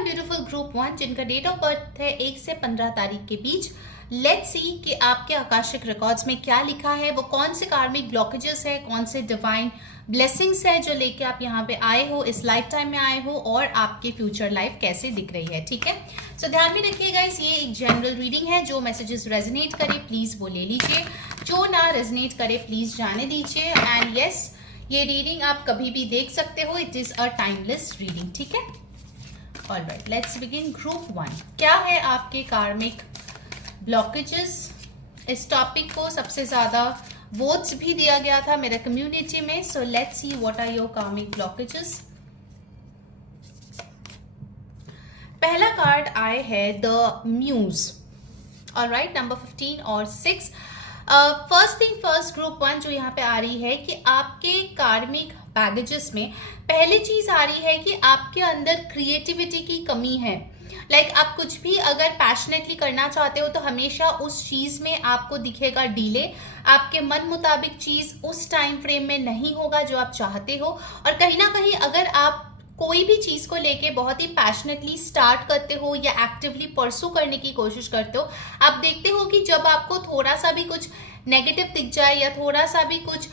My beautiful group 1 जिनका date of birth है 1 से 15 तारीख के बीच। लेट्स सी कि आपके आकाशिक रिकॉर्ड्स में क्या लिखा है, वो कौन से कार्मिक ब्लॉकेजेस है, कौन से डिवाइन ब्लेसिंग्स है जो लेके आप यहाँ पे आए हो, इस लाइफ टाइम में आए हो, और आपकी फ्यूचर लाइफ कैसे दिख रही है। ठीक है, सो ध्यान में रखिएगा, ये एक जनरल रीडिंग है। जो मैसेजेस रेजोनेट करे प्लीज वो ले लीजिए, जो ना रेजोनेट करे प्लीज जाने दीजिए। एंड यस, ये रीडिंग आप कभी भी देख सकते हो, it is a timeless reading. ठीक है, ऑलराइट, लेट्स बिगिन। ग्रुप 1, क्या है आपके कार्मिक ब्लॉकेजेस? इस टॉपिक को सबसे ज्यादा वोट्स भी दिया गया था मेरे कम्युनिटी में, so let's see what are your karmic blockages. पहला कार्ड आए है द म्यूज। ऑलराइट, नंबर 15 और 6। फर्स्ट थिंग फर्स्ट, ग्रुप 1 जो यहाँ पे आ रही है कि आपके कार्मिक बैगेजेस में पहली चीज आ रही है कि आपके अंदर क्रिएटिविटी की कमी है। आप कुछ भी अगर पैशनेटली करना चाहते हो तो हमेशा उस चीज में आपको दिखेगा डिले। आपके मन मुताबिक चीज उस टाइम फ्रेम में नहीं होगा जो आप चाहते हो, और कहीं ना कहीं अगर आप कोई भी चीज को लेके बहुत ही पैशनेटली स्टार्ट करते हो या एक्टिवली परसू करने की कोशिश करते हो, आप देखते हो कि जब आपको थोड़ा सा भी कुछ नेगेटिव दिख जाए या थोड़ा सा भी कुछ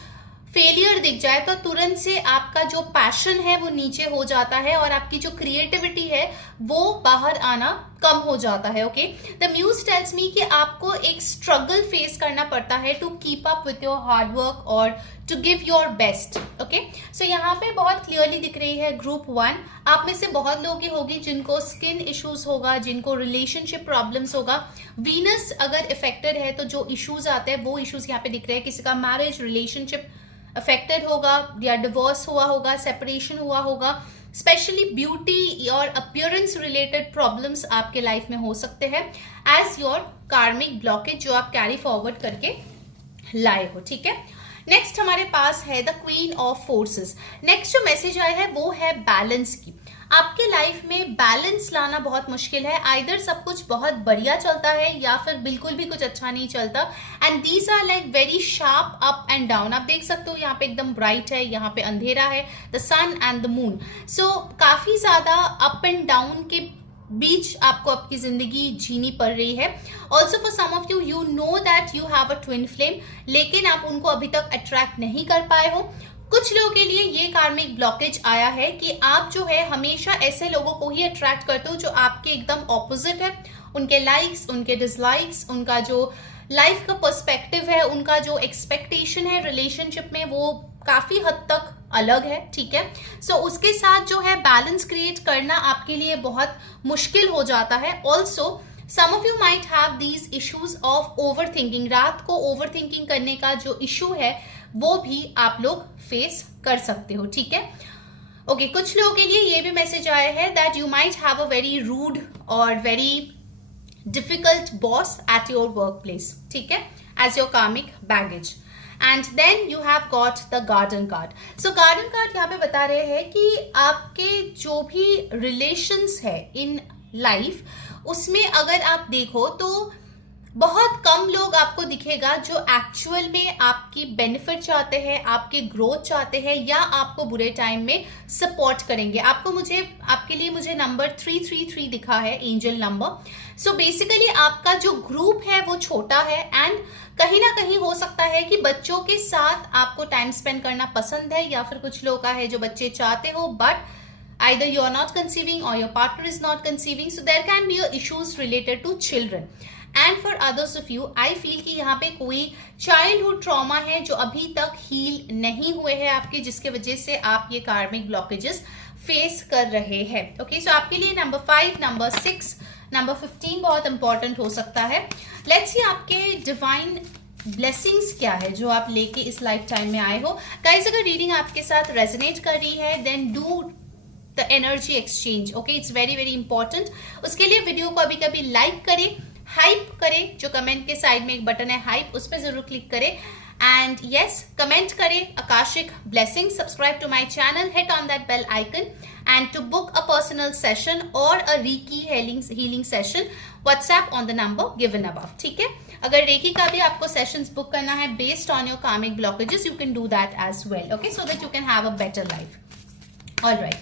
फेलियर दिख जाए तो तुरंत से आपका जो पैशन है वो नीचे हो जाता है और आपकी जो क्रिएटिविटी है वो बाहर आना कम हो जाता है। Okay, the muse tells me कि आपको एक स्ट्रगल फेस करना पड़ता है to keep up with your hard work और to give your best. Okay, so यहाँ पे बहुत क्लियरली दिख रही है ग्रुप 1, आप में से बहुत लोग ही होगी जिनको स्किन इश्यूज होगा, जिनको रिलेशनशिप प्रॉब्लम्स होगा। वीनस अगर इफेक्टेड है तो जो इश्यूज आते हैं वो इश्यूज यहाँ पे दिख रहे हैं। किसी का मैरिज रिलेशनशिप अफेक्टेड होगा या डिवोर्स हुआ होगा, सेपरेशन हुआ होगा, स्पेशली ब्यूटी और अपीयरेंस रिलेटेड प्रॉब्लम्स आपके लाइफ में हो सकते हैं एज योर कार्मिक ब्लॉकेज जो आप कैरी फॉरवर्ड करके लाए हो। ठीक है, नेक्स्ट हमारे पास है the queen of forces. Next जो मैसेज आया है वो है बैलेंस की। आपके लाइफ में बैलेंस लाना बहुत मुश्किल है, आइदर सब कुछ बहुत बढ़िया चलता है या फिर बिल्कुल भी कुछ अच्छा नहीं चलता, and these are like very sharp up and down. आप देख सकते हो यहाँ पे एकदम ब्राइट है, यहाँ पे अंधेरा है, the sun and the moon. So काफी ज्यादा अप एंड डाउन के बीच आपको आपकी जिंदगी जीनी पड़ रही है। Also for some of you, you know that you have a twin flame, लेकिन आप उनको अभी तक अट्रैक्ट नहीं कर पाए हो। कुछ लोगों के लिए ये कार्मिक ब्लॉकेज आया है कि आप जो है हमेशा ऐसे लोगों को ही अट्रैक्ट करते हो जो आपके एकदम ऑपोजिट है। उनके लाइक्स, उनके डिसलाइक्स, उनका जो लाइफ का पर्सपेक्टिव है, उनका जो एक्सपेक्टेशन है रिलेशनशिप में वो काफी हद तक अलग है। ठीक है, सो उसके साथ जो है बैलेंस क्रिएट करना आपके लिए बहुत मुश्किल हो जाता है। Also some of you might have these issues of overthinking. रात को ओवर थिंकिंग करने का जो इशू है वो भी आप लोग फेस कर सकते हो। ठीक है, ओके, कुछ लोगों के लिए ये भी मैसेज आया है that you might have a very rude और very difficult boss at your work place. ठीक है, as your karmic baggage. And then you have got the garden card. So garden card यहाँ पे बता रहे हैं कि आपके जो भी रिलेशंस है इन लाइफ उसमें अगर आप देखो तो बहुत कम लोग आपको दिखेगा जो एक्चुअल में आपकी बेनिफिट चाहते हैं, आपके ग्रोथ चाहते हैं या आपको बुरे टाइम में सपोर्ट करेंगे। आपके लिए मुझे नंबर 333 दिखा है, एंजल नंबर। सो बेसिकली आपका जो ग्रुप है वो छोटा है एंड कहीं ना कहीं हो सकता है कि बच्चों के साथ आपको टाइम स्पेंड करना पसंद है, या फिर कुछ लोग का है जो बच्चे चाहते हो but either you are not conceiving or your partner is not conceiving, so there can be issues related to children. And for others of you, I feel कि यहाँ पे कोई childhood trauma है जो अभी तक heal नहीं हुए हैं आपके, जिसके वजह से आप ये कार्मिक ब्लॉकेजेस फेस कर रहे हैं। ओके, सो आपके लिए नंबर 5, नंबर 6, नंबर 15 बहुत इंपॉर्टेंट हो सकता है। लेट्स सी आपके डिवाइन ब्लेसिंग्स क्या है जो आप लेके इस लाइफ टाइम में आए हो। गाइस, अगर रीडिंग आपके साथ रेजोनेट कर रही है then do the energy exchange. Okay, it's very very important. उसके लिए वीडियो को अभी कभी लाइक करें, हाइप करें, जो कमेंट के साइड में एक बटन है हाइप, उस पर जरूर क्लिक करें। एंड यस, कमेंट करें Akashic Blessing, subscribe to my channel, hit on that bell icon, and to book a personal session और a reiki healing session, WhatsApp on the number given above. ठीक है, अगर recce का भी आपको sessions book करना है based on your karmic blockages, you can do that as well. Okay, so that you can have a better life. Alright,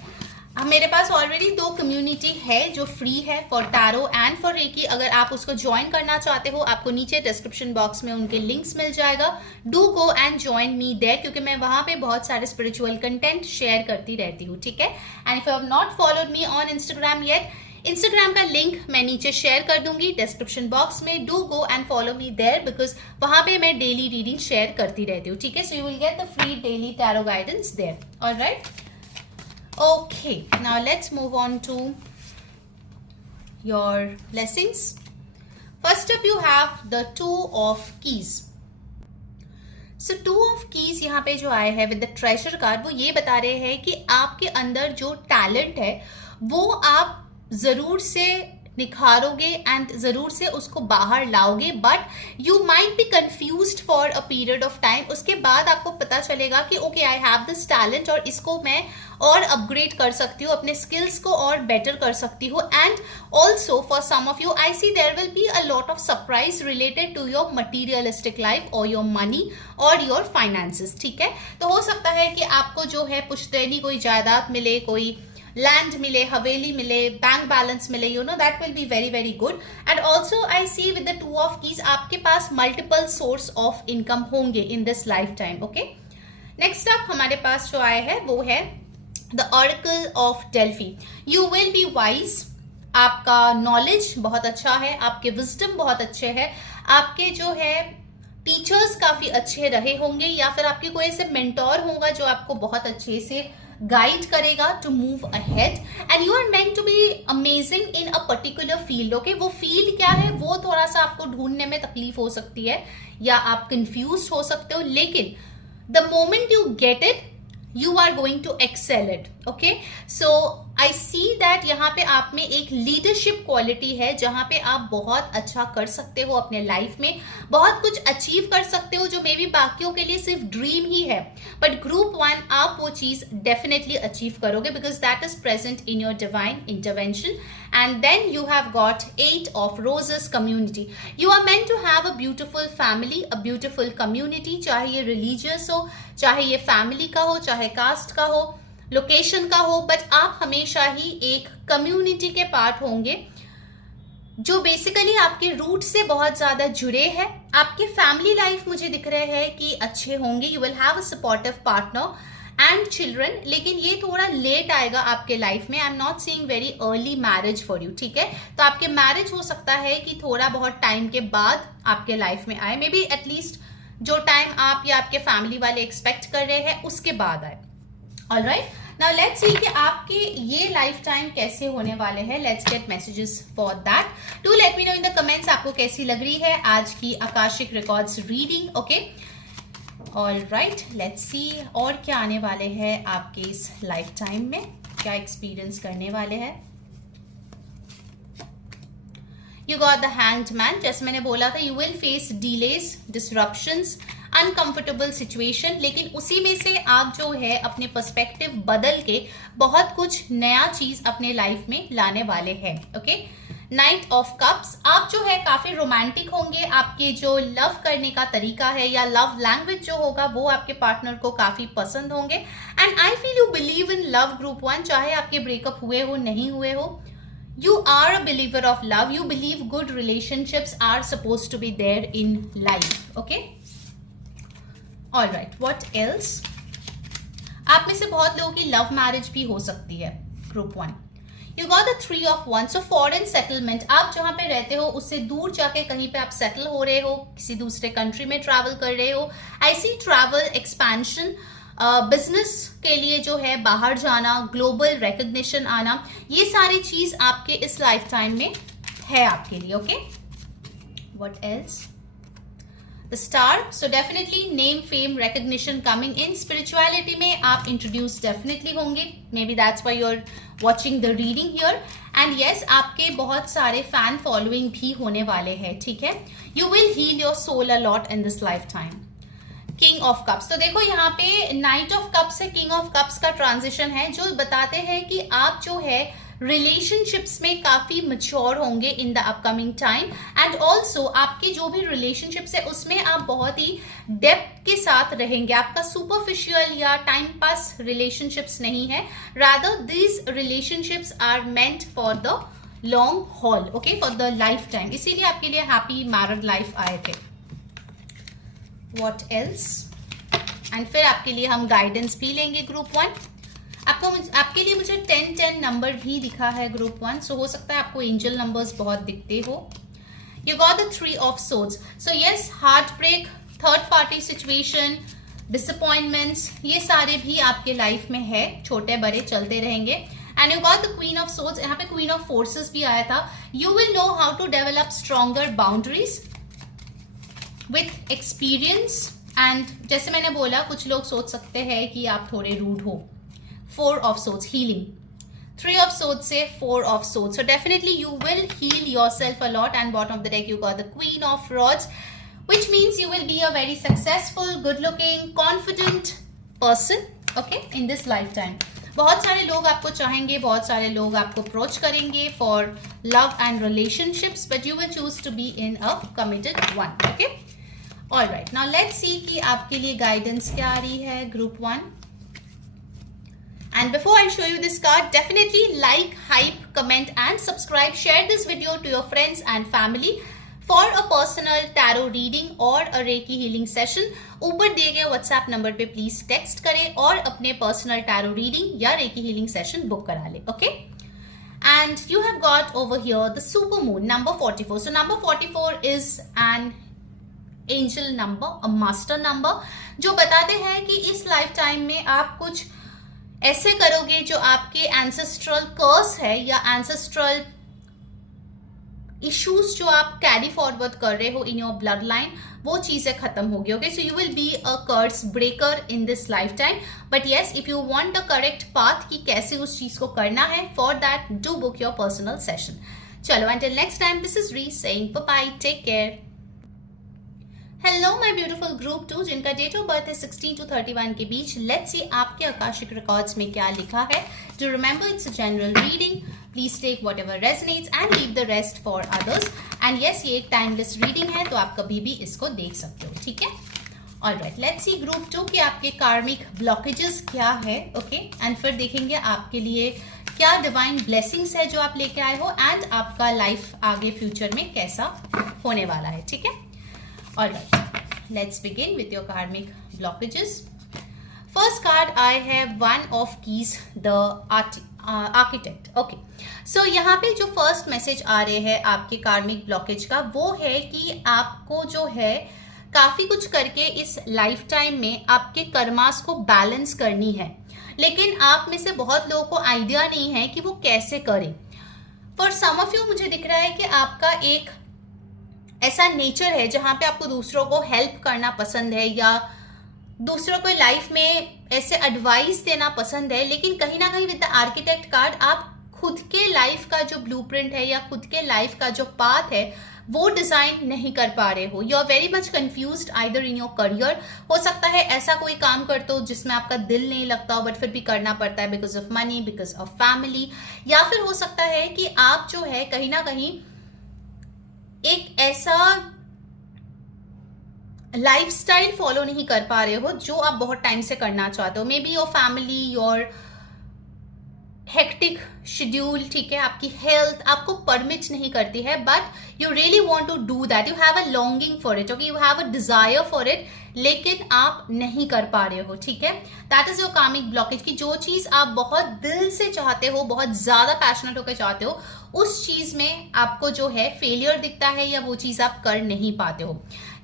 अब मेरे पास ऑलरेडी 2 कम्युनिटी है जो फ्री है for tarot and for reiki. अगर आप उसको ज्वाइन करना चाहते हो, आपको नीचे डिस्क्रिप्शन बॉक्स में उनके लिंक्स मिल जाएगा। Do go and join me there, क्योंकि मैं वहां पे बहुत सारे स्पिरिचुअल कंटेंट शेयर करती रहती हूँ, ठीक है। And if you have not followed me on Instagram yet, Instagram का लिंक मैं नीचे शेयर कर दूंगी डिस्क्रिप्शन बॉक्स में। Do go and follow me there because वहां पे मैं डेली रीडिंग शेयर करती रहती हूँ, ठीक है। So you will get the free daily tarot guidance there, alright. Okay, now let's move on to your blessings. First up you have the 2 of keys. So 2 of keys यहाँ पे जो आए हैं with the treasure card, वो ये बता रहे हैं कि आपके अंदर जो टैलेंट है वो आप जरूर से निखारोगे एंड जरूर से उसको बाहर लाओगे, but you might be confused for a period of time. उसके बाद आपको पता चलेगा कि okay I have this talent और इसको मैं और अपग्रेड कर सकती हूँ, अपने स्किल्स को और बेटर कर सकती हूँ। And also for some of you I see there will be a lot of surprise related to your materialistic life और योर मनी और योर फाइनेंसेस, ठीक है। तो हो सकता है कि आपको जो है पुश्तैनी कोई जायदाद मिले, कोई लैंड मिले, हवेली मिले, बैंक बैलेंस मिले, you know that will be very very good. And also I see with the 2 of keys आपके पास मल्टीपल सोर्स ऑफ इनकम होंगे in this lifetime, okay. Next up हमारे पास जो आए है वो है the oracle of Delphi. You will be wise, आपका नॉलेज बहुत अच्छा है, आपके विजडम बहुत अच्छे है, आपके जो है टीचर्स काफी अच्छे रहे होंगे, या फिर आपके कोई ऐसे मेंटोर होगा जो आपको बहुत अच्छे से गाइड करेगा to move ahead. And you are meant to be amazing in a particular field, okay. वो फील्ड क्या है वो थोड़ा सा आपको ढूंढने में तकलीफ हो सकती है या आप कंफ्यूज हो सकते हो, लेकिन the moment you get it you are going to excel it, okay। so I see that यहाँ पे आप में एक लीडरशिप क्वालिटी है जहाँ पे आप बहुत अच्छा कर सकते हो अपने लाइफ में, बहुत कुछ अचीव कर सकते हो जो मे बी बाकियों के लिए सिर्फ ड्रीम ही है, बट ग्रुप 1 आप वो चीज डेफिनेटली अचीव करोगे because that is present in your divine intervention. And then you have got 8 of roses community. You are meant to have a beautiful family, a beautiful community, चाहे ये religious हो, चाहे ये family का हो, चाहे cast का हो, लोकेशन का हो, बट आप हमेशा ही एक कम्युनिटी के पार्ट होंगे जो बेसिकली आपके रूट से बहुत ज्यादा जुड़े हैं। आपके फैमिली लाइफ मुझे दिख रहे हैं कि अच्छे होंगे, you will have a supportive partner and children, लेकिन ये थोड़ा लेट आएगा आपके लाइफ में। I am not seeing very early marriage for you, ठीक है। तो आपके मैरिज हो सकता है कि थोड़ा बहुत टाइम के बाद आपके लाइफ में आए, मे बी एटलीस्ट जो टाइम आप या आपके फैमिली वाले एक्सपेक्ट कर रहे हैं उसके बाद आए, ऑलराइट। नाउ लेट्स सी कि आपके ये लाइफ टाइम कैसे होने वाले हैं। Let's get messages for that. Do let me know in the comments आपको कैसी लग रही है आज की Akashic records reading, okay. Alright, let's see और क्या आने वाले हैं आपके इस लाइफ टाइम में, क्या एक्सपीरियंस करने वाले हैं। You got the hanged man. जैसे मैंने बोला था, you will face delays, disruptions, uncomfortable situation, लेकिन उसी में से आप जो है अपने पर्सपेक्टिव बदल के बहुत कुछ नया चीज अपने लाइफ में लाने वाले हैं, ओके। नाइट ऑफ कप्स, आप जो है काफी रोमांटिक होंगे, आपके जो लव करने का तरीका है या लव लैंग्वेज जो होगा वो आपके पार्टनर को काफी पसंद होंगे। And I feel you believe in love group 1, चाहे आपके ब्रेकअप हुए हो नहीं हुए हो, you are a believer of love, you believe good relationships are supposed to be there in life, okay। all right, what else। आप में से बहुत लोगों की लव मैरिज भी हो सकती है group 1। you got the 3 of wands, so foreign settlement, आप जहां पे रहते हो उससे दूर जाके कहीं पे आप सेटल हो रहे हो, किसी दूसरे कंट्री में ट्रैवल कर रहे हो। I see travel expansion, business के लिए जो है बाहर जाना, ग्लोबल रिकग्निशन आना, ये सारी चीज आपके इस लाइफ टाइम में है आपके लिए, okay. What else, the star, so definitely name, fame, recognition coming in. Spirituality में आप इंट्रोड्यूस डेफिनेटली होंगे, maybe that's why you are watching the reading here. And yes, आपके बहुत सारे फैन फॉलोइंग भी होने वाले हैं, ठीक है। You will heal your soul a lot in this lifetime. King of cups, तो देखो यहाँ पे नाइट ऑफ कप्स से किंग ऑफ कप्स का ट्रांजिशन है जो बताते हैं कि आप जो है रिलेशनशिप्स में काफी मैच्योर होंगे in the upcoming time, and also आपके जो भी रिलेशनशिप्स है उसमें आप बहुत ही डेप्थ के साथ रहेंगे। आपका सुपरफिशियल या टाइम पास रिलेशनशिप्स नहीं है, rather these relationships are meant for the long haul, okay, for the lifetime. इसीलिए आपके लिए हैप्पी मैरिड लाइफ आए थे। What else? एंड फिर आपके लिए हम गाइडेंस भी लेंगे ग्रुप 1। आपके लिए मुझे 10-10 नंबर भी दिखा है ग्रुप 1, सो हो सकता है आपको एंजल नंबर्स बहुत दिखते हो। You got the 3 of swords, so yes, heartbreak, third party situation, disappointments, ये सारे भी आपके लाइफ में है, छोटे बड़े चलते रहेंगे। And you got the queen of swords, यहाँ पे क्वीन ऑफ फोर्सेस भी आया था। You will know how to develop stronger boundaries with experience, and जैसे मैंने बोला कुछ लोग सोच सकते हैं कि आप थोड़े रूड हो। 4 of swords, healing. 3 of swords से 4 of swords. So definitely you will heal yourself a lot. And bottom of the deck you got the Queen of Rods, which means you will be a very successful, good-looking, confident person, okay, in this lifetime. बहुत सारे लोग आपको चाहेंगे, बहुत सारे लोग आपको approach करेंगे for love and relationships, but you will choose to be in a committed one, okay? All right. Now let's see कि आपके लिए guidance क्या आ रही है group 1. And before I show you this card, definitely like, hype, comment and subscribe. Share this video to your friends and family for a personal tarot reading or a Reiki healing session. ऊपर दिए गए WhatsApp number पे please text करें और अपने personal tarot reading या Reiki healing session book करा ले, okay? And you have got over here the super moon, number 44. So number 44 is an angel number, a master number, जो बताते हैं कि इस लाइफ टाइम में आप कुछ ऐसे करोगे जो आपके एंसेस्ट्रल कर्स है या एंसेस्ट्रल इश्यूज जो आप कैरी फॉरवर्ड कर रहे हो इन योर ब्लड लाइन, वो चीजें खत्म होगी, okay? So you will be a curse breaker in this lifetime, but yes, if you want the correct path कि कैसे उस चीज को करना है, for that do book your personal session. चलो, until next time, this is Ree saying bye bye, take care. Hello my beautiful group 2 जिनका date of birth है 16 to 31 के बीच। लेट्स सी आपके आकाशिक रिकॉर्ड्स में क्या लिखा है। Do remember it's a general reading, please take whatever resonates and leave the rest for others. And yes, ये एक टाइमलेस रीडिंग है, तो आप कभी भी इसको देख सकते हो, ठीक है? ऑलराइट, लेट्स सी ग्रुप 2 के आपके कार्मिक ब्लॉकेजेस क्या है, ओके? एंड फिर देखेंगे आपके लिए क्या डिवाइन ब्लेसिंग्स है जो आप लेके आए हो, एंड आपका लाइफ आगे फ्यूचर में कैसा होने वाला है, ठीक है? Alright, let's begin with your karmic blockages. First card I have One of Keys, the Architect. Okay, so यहाँ पे जो first message आ रहे हैं आपके कार्मिक ब्लॉकेज का, वो है कि आपको जो है काफी कुछ करके इस लाइफ टाइम में आपके कर्मास को बैलेंस करनी है, लेकिन आप में से बहुत लोगों को आइडिया नहीं है कि वो कैसे करें। फॉर सम ऑफ यू मुझे दिख रहा है कि आपका एक ऐसा नेचर है जहां पे आपको दूसरों को हेल्प करना पसंद है या दूसरों को लाइफ में ऐसे एडवाइस देना पसंद है, लेकिन कहीं ना कहीं विद द आर्किटेक्ट कार्ड आप खुद के लाइफ का जो ब्लूप्रिंट है या खुद के लाइफ का जो पाथ है वो डिजाइन नहीं कर पा रहे हो। You are very much confused either in your career. हो सकता है ऐसा कोई काम करते हो जिसमें आपका दिल नहीं लगता हो, बट फिर भी करना पड़ता है because of money, because of family, या फिर हो सकता है कि आप जो है कहीं ना कहीं एक ऐसा लाइफस्टाइल फॉलो नहीं कर पा रहे हो जो आप बहुत टाइम से करना चाहते हो। Maybe your family, your hectic schedule, ठीक है, आपकी हेल्थ आपको परमिट नहीं करती है, but you really want to do that, you have a longing for it, okay, you have a desire for it, लेकिन आप नहीं कर पा रहे हो, ठीक है? That is your karmic blockage की जो चीज आप बहुत दिल से चाहते हो, बहुत ज्यादा पैशनेट होकर चाहते हो, उस चीज में आपको जो है फेलियर दिखता है या वो चीज आप कर नहीं पाते हो।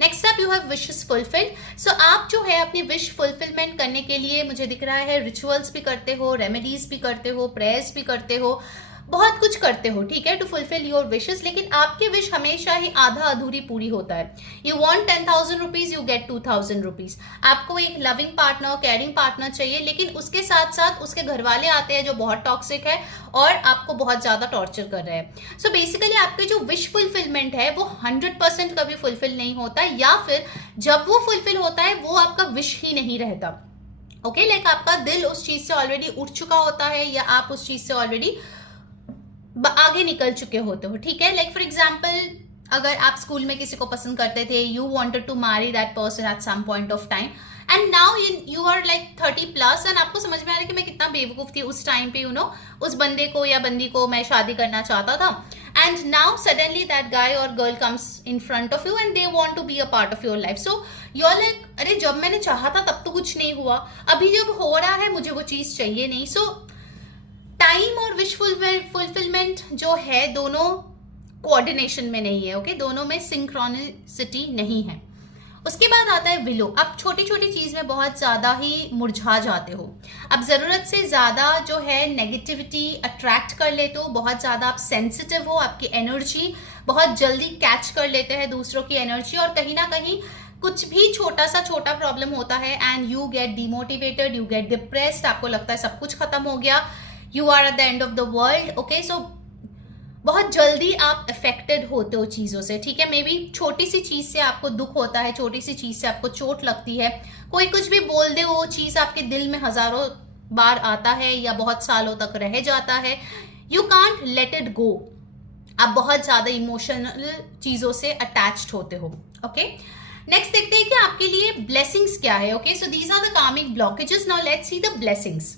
Next up you have wishes fulfilled. So आप जो है अपनी विश फुलफिलमेंट करने के लिए मुझे दिख रहा है रिचुअल्स भी करते हो, रेमेडीज भी करते हो, प्रेयर्स भी करते हो, बहुत कुछ करते हो, ठीक है, टू फुलफिल योर विशेस, लेकिन आपके विश हमेशा ही आधा अधूरी पूरी होता है। You want 10,000 rupees, you get 2,000 rupees. आपको एक लविंग पार्टनर, केयरिंग पार्टनर चाहिए, लेकिन उसके साथ साथ उसके घर वाले आते हैं जो बहुत टॉक्सिक है और आपको बहुत ज्यादा टॉर्चर कर रहे हैं। सो बेसिकली आपके जो विश फुलफिलमेंट है वो 100% कभी फुलफिल नहीं होता, या फिर जब वो फुलफिल होता है वो आपका विश ही नहीं रहता, ओके? लाइक आपका दिल उस चीज से ऑलरेडी उठ चुका होता है या आप उस चीज से ऑलरेडी आगे निकल चुके होते हो, ठीक है। लाइक फॉर एग्जाम्पल, अगर आप स्कूल में किसी को पसंद करते थे, you wanted to marry that person at some point of time, and now you are like 30+ and आपको समझ में आ रहा है कि मैं कितना बेवकूफ थी उस टाइम पे, यू नो, उस बंदे को या बंदी को मैं शादी करना चाहता था, and now suddenly that guy और girl comes in front of you and they want to be a part of your life. So you are like, अरे जब मैंने चाहा था तब तो कुछ नहीं हुआ, अभी जब हो रहा है मुझे वो चीज चाहिए नहीं। सो टाइम और विश फुलफिलमेंट जो है दोनों कोऑर्डिनेशन में नहीं है, ओके, दोनों में सिंक्रोनिसिटी नहीं है। उसके बाद आता है विलो। आप छोटी छोटी चीज में बहुत ज्यादा ही मुरझा जाते हो, अब जरूरत से ज्यादा जो है नेगेटिविटी अट्रैक्ट कर लेते हो, बहुत ज्यादा आप सेंसिटिव हो, आपकी एनर्जी बहुत जल्दी कैच कर लेते हैं दूसरों की एनर्जी, और कहीं ना कहीं कुछ भी छोटा प्रॉब्लम होता है and you get demotivated, you get depressed, आपको लगता है सब कुछ खत्म हो गया, you are at the end of the world, okay. So बहुत जल्दी आप अफेक्टेड होते हो चीजों से, ठीक है। मे बी छोटी सी चीज से आपको दुख होता है, छोटी सी चीज से आपको चोट लगती है, कोई कुछ भी बोल दे वो चीज आपके दिल में हजारों बार आता है या बहुत सालों तक रह जाता है, you can't let it go, आप बहुत ज्यादा इमोशनल चीजों से अटैच्ड होते हो, ओके। नेक्स्ट देखते हैं कि आपके लिए ब्लेसिंग्स क्या है, okay. So these are the karmic blockages, now let's see the blessings,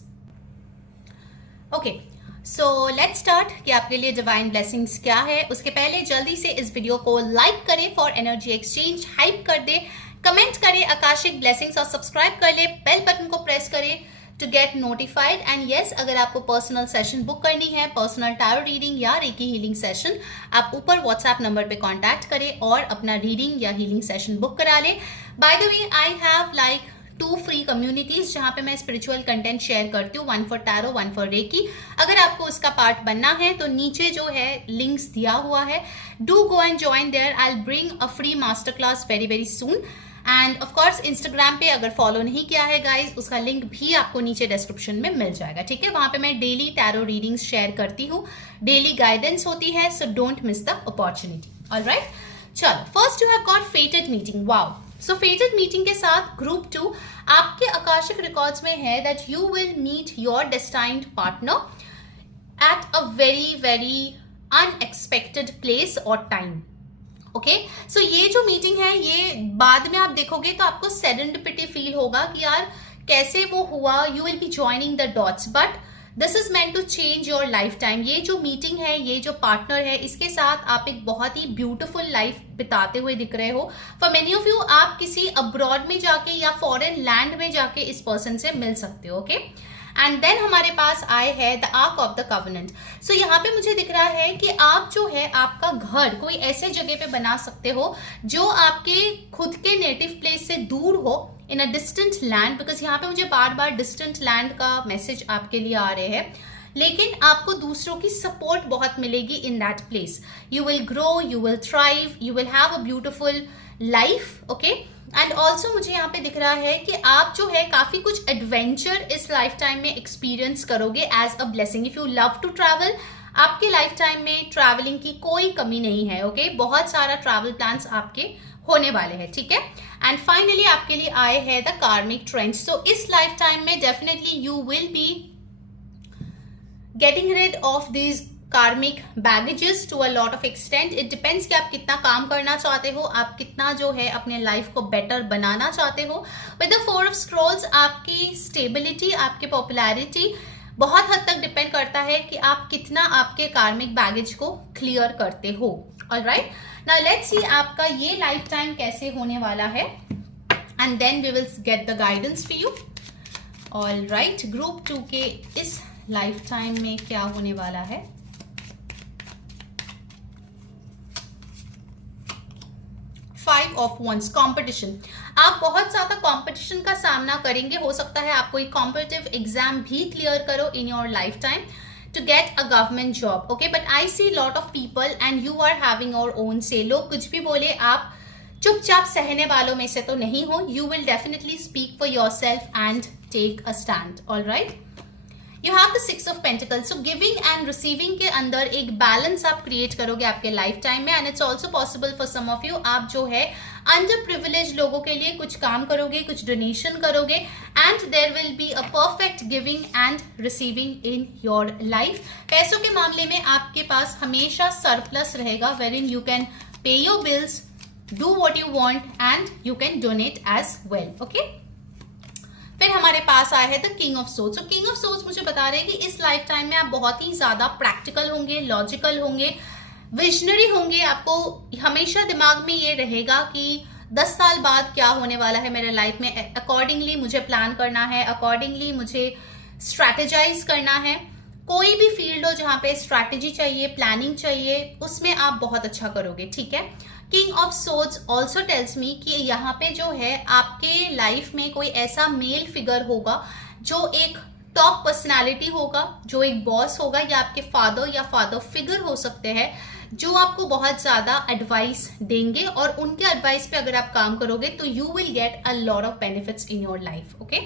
okay. So let's start कि आपके लिए डिवाइन ब्लेसिंग्स क्या है। उसके पहले जल्दी से इस वीडियो को लाइक करें फॉर एनर्जी एक्सचेंज, हाइप कर दे, कमेंट करें आकाशिक ब्लेसिंग्स और सब्सक्राइब कर ले, बेल बटन को प्रेस करें to get notified. And yes, अगर आपको पर्सनल सेशन बुक करनी है, पर्सनल टैरो रीडिंग या रेकी हीलिंग सेशन, आप ऊपर व्हाट्सएप नंबर पे कांटेक्ट करें और अपना रीडिंग या हीलिंग सेशन बुक करा ले। By the way, I have like 2 free communities जहां पे मैं स्पिरिचुअल कंटेंट शेयर करती हूँ, 1 फॉर टैरो, 1 फॉर रेकी। अगर आपको उसका पार्ट बनना है तो नीचे जो है लिंक्स दिया हुआ है, do go and join there, I will bring a free master class very very soon. And of course Instagram पे अगर फॉलो नहीं किया है गाइज, उसका लिंक भी आपको नीचे डिस्क्रिप्शन में मिल जाएगा, ठीक है। वहां पे मैं डेली टैरो रीडिंग्स शेयर करती हूँ, डेली गाइडेंस होती है, so don't miss the opportunity, alright. चलो, first you have got fated meeting, wow. So fated meeting के साथ ग्रुप 2 आपके आकाशिक रिकॉर्ड्स में है that you will meet your destined partner at a very very unexpected place और time, okay. So ये जो meeting है, ये बाद में आप देखोगे तो आपको सेरेंडिपिटी फील होगा कि यार कैसे वो हुआ, you will be joining the dots, but this is meant to change your lifetime. ये जो मीटिंग है, ये जो पार्टनर है, इसके साथ आप एक बहुत ही ब्यूटीफुल लाइफ बिताते हुए दिख रहे हो। फॉर मेनी ऑफ यू, आप किसी अब्रॉड में जाके या फॉरेन लैंड में जाके इस पर्सन से मिल सकते हो, ओके। एंड देन हमारे पास आए है the ark of the covenant. So यहाँ पे मुझे दिख रहा है कि आप जो है आपका घर कोई ऐसे जगह पे बना सकते हो जो आपके खुद के नेटिव प्लेस से दूर हो, इन अ डिस्टेंट लैंड, बिकॉज यहाँ पे मुझे बार बार डिस्टेंट लैंड का मैसेज आपके लिए आ रहे हैं, लेकिन आपको दूसरों की सपोर्ट बहुत मिलेगी in that place. You will grow, you will thrive, you will have a beautiful life, okay. And also मुझे यहाँ पे दिख रहा है कि आप जो है काफी कुछ एडवेंचर इस लाइफ टाइम में एक्सपीरियंस करोगे as a blessing. If you love to travel, आपके लाइफ टाइम में ट्रैवलिंग की कोई कमी नहीं है, ओके। बहुत सारा ट्रैवल प्लान्स आपके होने वाले हैं, ठीक है। एंड फाइनली आपके लिए आए हैं द कार्मिक ट्रेंच। सो इस लाइफ टाइम में definitely you will be getting rid of these karmic baggages to a lot of extent. It depends कि आप कितना काम करना चाहते हो, आप कितना जो है अपने लाइफ को बेटर बनाना चाहते हो। विद द 4 ऑफ स्क्रॉल्स आपकी स्टेबिलिटी, आपकी पॉपुलैरिटी बहुत हद तक डिपेंड करता है कि आप कितना आपके कार्मिक बैगेज को क्लियर करते हो, ऑलराइट। नाउ लेट्स सी आपका ये लाइफ टाइम कैसे होने वाला है, and then we will get the guidance for you, alright. Group 2 के इस लाइफ टाइम में क्या होने वाला है। Five of wands, competition. आप बहुत ज्यादा कॉम्पिटिशन का सामना करेंगे, हो सकता है आप कोई कॉम्पिटिटिव एग्जाम भी क्लियर करो इन your life time to get a government job, okay, but I see lot of people and you are having your own say. लोग कुछ भी बोले, आप चुपचाप सहने वालों में से तो नहीं हो, you will definitely speak for yourself and take a stand, all right. You have the 6 of pentacles. So giving and receiving के अंदर एक बैलेंस आप क्रिएट करोगे आपके लाइफ टाइम में, and it's also possible for some of you, आप जो है अंडर प्रिविलेज लोगों के लिए कुछ काम करोगे, कुछ डोनेशन करोगे, and there will be a perfect giving and receiving in your life. पैसों के मामले में आपके पास हमेशा सरप्लस रहेगा, where in you can pay your bills, do what you want and you can donate as well. Okay, फिर हमारे पास आया है द किंग ऑफ सोर्ड्स। तो किंग ऑफ सोर्ड्स मुझे बता रहे हैं कि इस लाइफ टाइम में आप बहुत ही ज्यादा प्रैक्टिकल होंगे, लॉजिकल होंगे, विजनरी होंगे। आपको हमेशा दिमाग में ये रहेगा कि 10 साल बाद क्या होने वाला है मेरे लाइफ में, अकॉर्डिंगली मुझे प्लान करना है, अकॉर्डिंगली मुझे स्ट्रैटेजाइज करना है। कोई भी फील्ड हो जहां पे स्ट्रैटेजी चाहिए, प्लानिंग चाहिए, उसमें आप बहुत अच्छा करोगे। ठीक है, king of swords also tells me कि यहाँ पे जो है आपके लाइफ में कोई ऐसा मेल फिगर होगा जो एक टॉप पर्सनालिटी होगा, जो एक बॉस होगा, या आपके फादर या फादर फिगर हो सकते हैं, जो आपको बहुत ज्यादा एडवाइस देंगे, और उनके एडवाइस पे अगर आप काम करोगे तो you will get a lot of benefits in your life. Okay,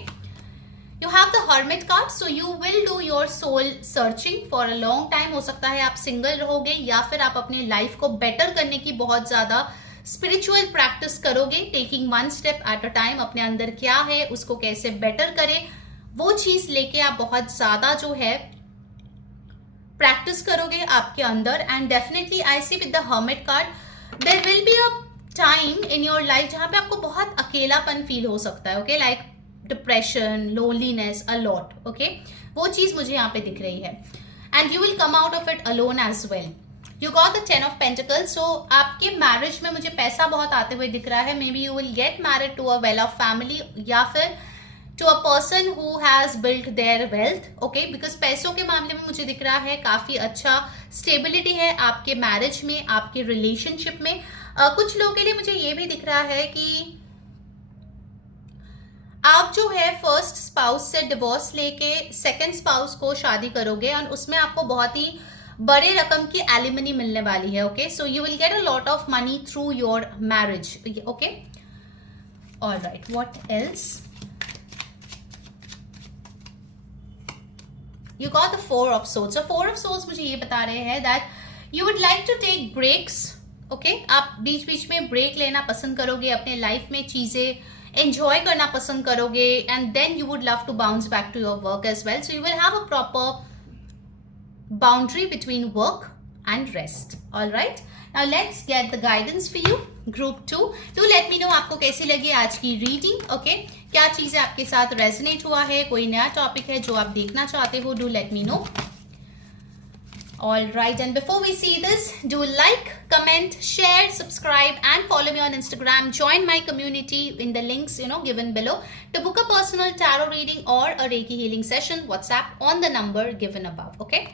you have the hermit card. So you will do your soul searching for a long time. हो सकता है आप सिंगल रहोगे, या फिर आप अपनी लाइफ को बेटर करने की बहुत ज्यादा स्पिरिचुअल प्रैक्टिस करोगे, taking one step at a time. अपने अंदर क्या है उसको कैसे बेटर करें, वो चीज लेके आप बहुत ज्यादा जो है प्रैक्टिस करोगे आपके अंदर। And definitely I see with the hermit card there will be a time in your life जहां पे आपको बहुत अकेलापन फील हो सकता है। Okay, like depression, loneliness, a lot. Okay, वो चीज मुझे यहाँ पे दिख रही है, and you will come out of it alone as well. You got the 10 of pentacles. So आपके मैरिज में मुझे पैसा बहुत आते हुए दिख रहा है। Maybe you will get married to a well off family, या फिर to a person who has built their wealth. Okay, because पैसों के मामले में मुझे दिख रहा है काफी अच्छा स्टेबिलिटी है आपके मैरिज में, आपके रिलेशनशिप में। कुछ लोगों के लिए मुझे ये भी दिख रहा है कि आप जो है फर्स्ट स्पाउस से डिवोर्स लेके सेकंड स्पाउस को शादी करोगे, और उसमें आपको बहुत ही बड़े रकम की एलिमनी मिलने वाली है। Okay, so you will get a lot of money through your marriage. Okay, alright, what else? You got the 4 of swords. So 4 of swords मुझे ये बता रहे हैं that you would like to take breaks. Okay? आप बीच बीच में break लेना पसंद करोगे, अपने लाइफ में चीजें एंजॉय करना पसंद करोगे, and then you would love to bounce back to your work as well. So you will have a proper boundary between work and rest. All right? Now let's get the guidance for you. Group 2. Do let me know आपको कैसी लगी आज की reading. Okay, क्या चीजें आपके साथ resonate हुआ है, कोई नया टॉपिक है जो आप देखना चाहते हो, do let me know. All right, and before we see this, do like, comment, share, subscribe, and follow me on Instagram. Join my community in the links given below to book a personal tarot reading or a Reiki healing session. WhatsApp on the number given above. Okay.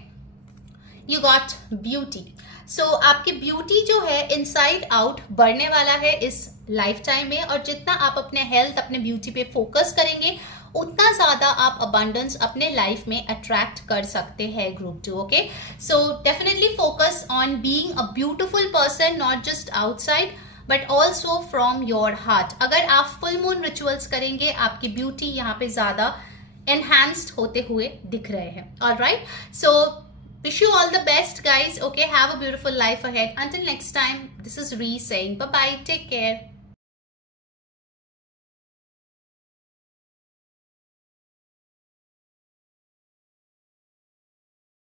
You got beauty. So आपकी beauty जो है inside out बढ़ने वाला है इस life time में, और जितना आप अपने हेल्थ, अपने ब्यूटी पे फोकस करेंगे, उतना ज्यादा आप अबंडेंस अपने लाइफ में अट्रैक्ट कर सकते हैं। Group 2। Okay, so definitely focus on being a beautiful person, not just outside but also from your heart. अगर आप फुल मून रिचुअल्स करेंगे, आपकी ब्यूटी यहाँ पे ज्यादा एनहांस्ड होते हुए दिख रहे हैं। Alright, so wish you all the best, guys. Okay, have a beautiful life ahead. Until next time, this is Ree saying bye bye. Take care.